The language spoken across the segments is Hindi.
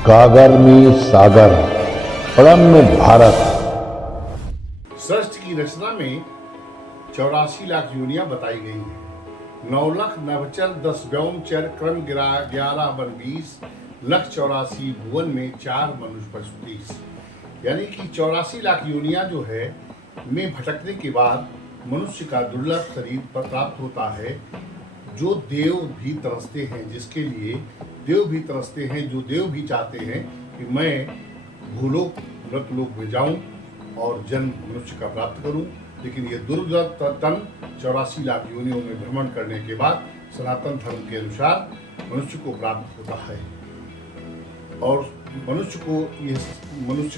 गागर में सागर, पड़म में भारत। सृष्टि की रचना में 84 लाख योनियां बताई गई हैं। 9 लख नवचर 10 व्योम चर क्रम गिरा 11 वन 20 लख 84 भुवन में 4 मनुष्य पशु 30। यानी कि 84 लाख योनियां जो है में भटकने के बाद मनुष्य का दुर्लभ शरीर पर प्राप्त होता है, जो देव भी तरसते हैं, जिसके लिए देव भी तरसते हैं, जो देव भी चाहते हैं कि मैं भूलोक मृतलोक में जाऊं और जन्म मनुष्य का प्राप्त करूं। लेकिन ये दुर्लभ तन 84 लाख योनियों में भ्रमण करने के बाद सनातन धर्म के अनुसार मनुष्य को प्राप्त होता है। और मनुष्य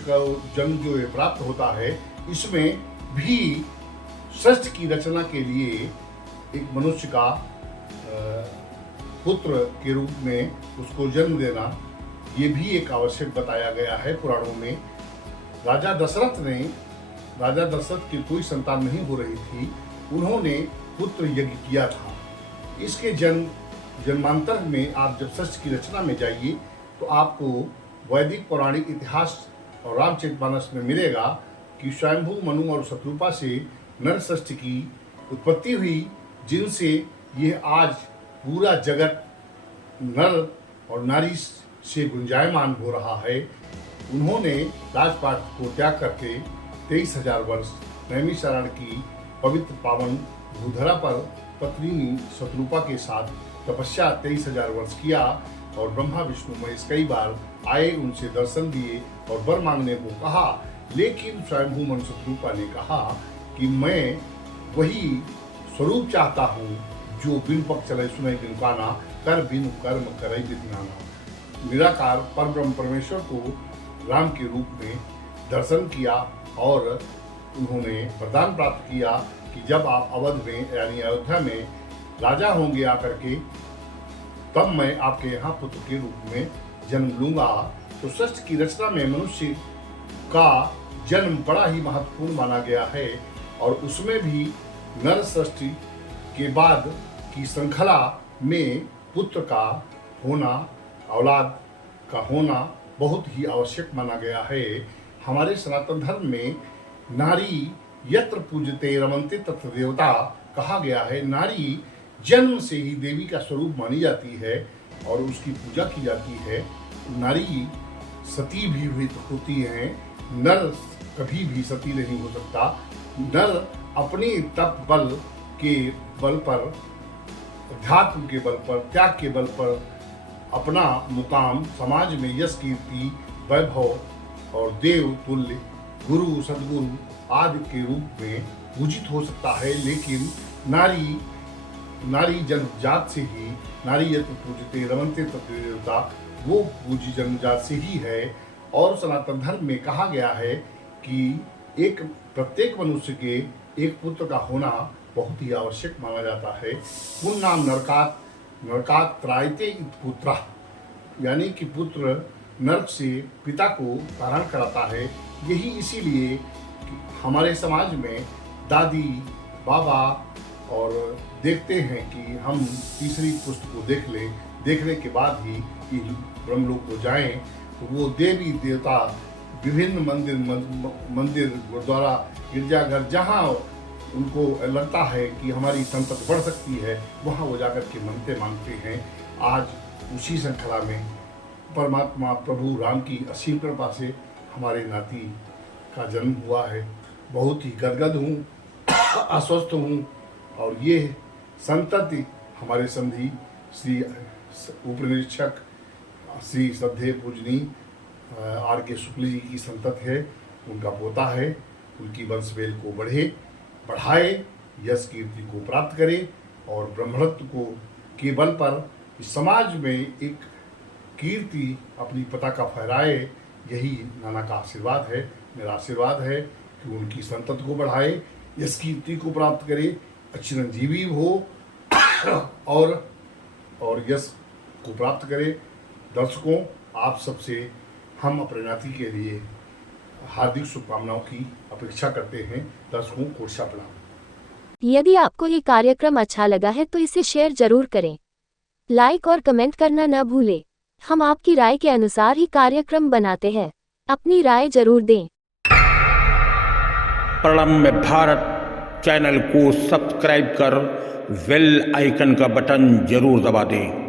का जन्म जो ये प्राप्त होता है, इसमें भी सृष्टि की रचना के लिए एक मनुष्य का पुत्र के रूप में उसको जन्म देना, ये भी एक आवश्यक बताया गया है पुराणों में। राजा दशरथ की कोई संतान नहीं हो रही थी, उन्होंने पुत्र यज्ञ किया था। इसके जन्मांतर में आप जब सृष्टि की रचना में जाइए तो आपको वैदिक पौराणिक इतिहास और रामचरितमानस में मिलेगा कि स्वयंभू मनु और शत्रुपा से नर सृष्टि की उत्पत्ति हुई, जिनसे यह आज पूरा जगत नर और नारी से गुंजायमान हो रहा है। उन्होंने राजपाट को त्याग करके 23,000 वर्ष नैमिषारण्य की पवित्र पावन भूधरा पर पत्नी शत्रुपा के साथ तपस्या 23,000 वर्ष किया और ब्रह्मा विष्णु महेश कई बार आए, उनसे दर्शन दिए और वर मांगने को कहा। लेकिन स्वयंभू मन शत्रुपा ने कहा कि मैं वही स्वरूप चाहता हूँ जो बिन पक चले सुने बिन काना, कर बिन कर्म करे विधिनाना। निराकार परब्रह्म परमेश्वर को राम के रूप में दर्शन किया और उन्होंने वरदान प्राप्त किया कि जब आप अवध में यानी अयोध्या में राजा होंगे आकर के, तब मैं आपके यहाँ पुत्र के रूप में जन्म लूंगा। तो सृष्टि की रचना में मनुष्य का जन्म बड़ा ही महत्वपूर्ण माना गया है और उसमें भी नर सृष्टि के बाद की श्रृंखला में पुत्र का होना, औलाद का होना बहुत ही आवश्यक माना गया है। हमारे सनातन धर्म में नारी यत्र पूजते रमन्ते तत्र देवता कहा गया है। नारी जन्म से ही देवी का स्वरूप मानी जाती है और उसकी पूजा की जाती है। नारी सती भी होती हैं, नर कभी भी सती नहीं हो सकता। नर अपने तप बल के बल पर, अध्यात्म के बल पर, त्याग के बल पर अपना मुकाम समाज में यश कीर्ति वैभव और देव तुल्य गुरु सदगुरु आदि के रूप में पूजित हो सकता है। लेकिन नारी जन्मजात से ही, नारी यत्र पूजते रमन्ते तत्र देवता, वो पूजी जन्मजात से ही है। और सनातन धर्म में कहा गया है कि प्रत्येक मनुष्य के एक पुत्र का होना बहुत ही आवश्यक माना जाता है। पुण्नाम नरकात् त्रायते इत पुत्रः, यानी कि पुत्र नरक से पिता को तारण कराता है। यही इसीलिए हमारे समाज में दादी बाबा और देखते हैं कि हम तीसरी पुस्त को देख लें, देखने के बाद ही कि ब्रह्मलोक को जाएं, तो वो देवी देवता विभिन्न मंदिर गुरुद्वारा गिरजाघर जहाँ उनको लगता है कि हमारी संपत्ति बढ़ सकती है, वहाँ वो जाकर के मनते मांगते हैं। आज उसी श्रृंखला में परमात्मा प्रभु राम की असीम कृपा से हमारे नाती का जन्म हुआ है। बहुत ही गदगद हूँ, आश्वस्त हूँ। और ये संतति हमारे संधि श्री उपनिरीक्षक श्री श्रद्धेय पूजनी R.K. शुक्ल जी की संतति है, उनका पोता है। उनकी वंशवेल को बढ़ाए, यश कीर्ति को प्राप्त करे और ब्रह्मणत्व को के बल पर इस समाज में एक कीर्ति अपनी पताका फहराए। यही नाना का आशीर्वाद है। मेरा आशीर्वाद है कि उनकी संतति को बढ़ाए, यश कीर्ति को प्राप्त करे, चिरंजीवी हो और यश को प्राप्त करे। दर्शकों, आप सबसे हम अपने नाती के लिए हार्दिक शुभकामनाओं की अपेक्षा करते हैं। दर्शकों को प्रणाम। यदि आपको ये कार्यक्रम अच्छा लगा है तो इसे शेयर जरूर करें, लाइक और कमेंट करना न भूलें। हम आपकी राय के अनुसार ही कार्यक्रम बनाते हैं। अपनी राय जरूर दें। प्रलम्ब भारत चैनल को सब्सक्राइब कर बेल आइकन का बटन जरूर दबा दें।